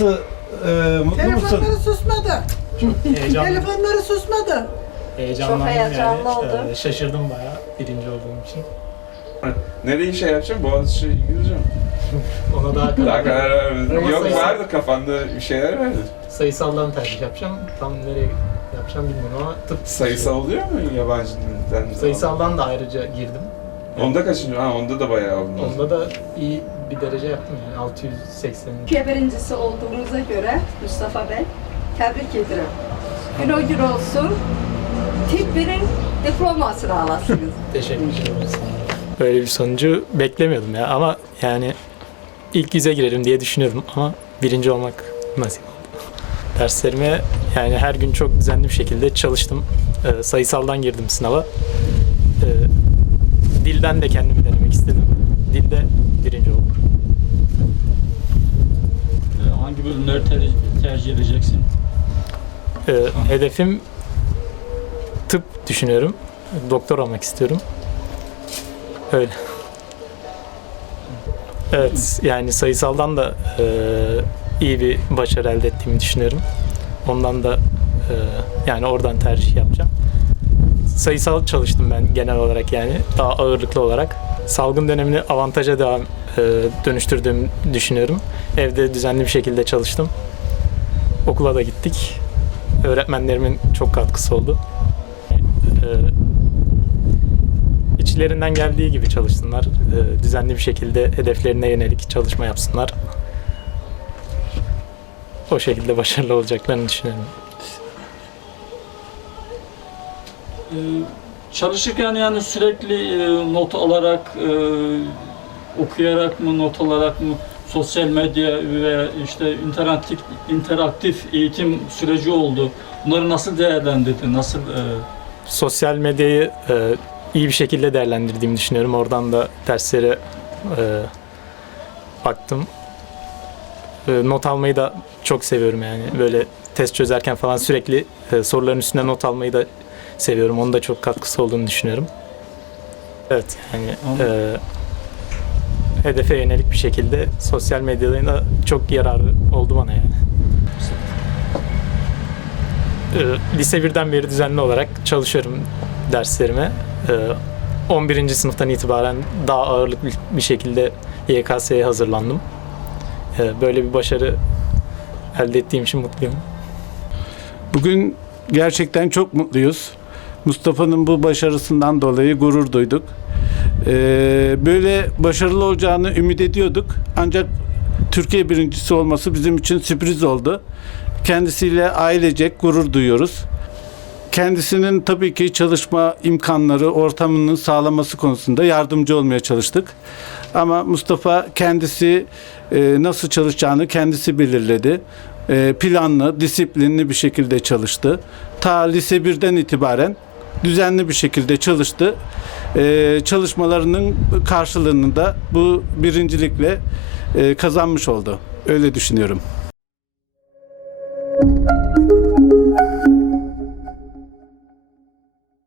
Nasıl? E, mutlu musun? Telefonları susmadı. Heyecan, Telefonları susmadı. heyecanlandım Çok heyecanlı yani. oldu. Ee, şaşırdım bayağı birinci olduğum için. Nereye şey yapacağım? Boğaziçi gireceğim. Ona daha Daha karar karar vermedim. Ama Yok sayısal- vardı kafanda bir şeyler vardı. sayısaldan tercih yapacağım. Tam nereye yapacağım bilmiyorum ama tıp Sayısal oluyor mu yabancı dilden? sayısaldan da ayrıca girdim. Onda kaçıncı? Ha onda da bayağı aldın. Onda da iyi bir derece yaptım yani 680. Türkiye birincisi olduğunuza göre Mustafa Bey tebrik ederim. Gün o gün olsun. Tip 1'in diplomasını alasınız. Teşekkür ederim. Böyle bir sonucu beklemiyordum ya ama yani ilk yüze girerim diye düşünüyordum ama birinci olmak nasip oldu. Derslerime yani her gün çok düzenli bir şekilde çalıştım. Ee, sayısaldan girdim sınava. Dilden de kendimi denemek istedim. Dilde birinci oldum. Ee, Hangi bölümleri ter- tercih edeceksin? Ee, hedefim tıp düşünüyorum. Doktor olmak istiyorum. Öyle. Evet, yani sayısaldan da e, iyi bir başarı elde ettiğimi düşünüyorum. Ondan da e, yani oradan tercih yapacağım. Sayısal çalıştım ben genel olarak yani daha ağırlıklı olarak. Salgın dönemini avantaja devam e, dönüştürdüğümü düşünüyorum. Evde düzenli bir şekilde çalıştım. Okula da gittik öğretmenlerimin çok katkısı oldu. Ee, içlerinden geldiği gibi çalışsınlar. Ee, düzenli bir şekilde hedeflerine yönelik çalışma yapsınlar. O şekilde başarılı olacaklarını düşünüyorum. Ee, Çalışırken yani sürekli e, not alarak, e, okuyarak mı, not alarak mı, sosyal medya ve işte interaktif, interaktif eğitim süreci oldu. Bunları nasıl değerlendirdin? Nasıl e, Sosyal medyayı iyi bir şekilde değerlendirdiğimi düşünüyorum. Oradan da derslere baktım. E, not almayı da çok seviyorum yani. Böyle test çözerken falan sürekli e, soruların üstüne not almayı da seviyorum. Onun da çok katkısı olduğunu düşünüyorum. Evet yani e, hedefe yönelik bir şekilde sosyal medyanın da çok yararı oldu bana yani. E, lise birden beri düzenli olarak çalışıyorum derslerime. E, 11. sınıftan itibaren daha ağırlıklı bir şekilde YKS'ye hazırlandım. E, böyle bir başarı elde ettiğim için mutluyum. Bugün gerçekten çok mutluyuz. Mustafa'nın bu başarısından dolayı gurur duyduk. Ee, böyle başarılı olacağını ümit ediyorduk. Ancak Türkiye birincisi olması bizim için sürpriz oldu. Kendisiyle ailecek gurur duyuyoruz. Kendisinin tabii ki çalışma imkanları, ortamının sağlaması konusunda yardımcı olmaya çalıştık. Ama Mustafa kendisi e, nasıl çalışacağını kendisi belirledi. E, planlı, disiplinli bir şekilde çalıştı. Ta lise 1'den itibaren düzenli bir şekilde çalıştı. E, çalışmalarının karşılığını da bu birincilikle e, kazanmış oldu. Öyle düşünüyorum.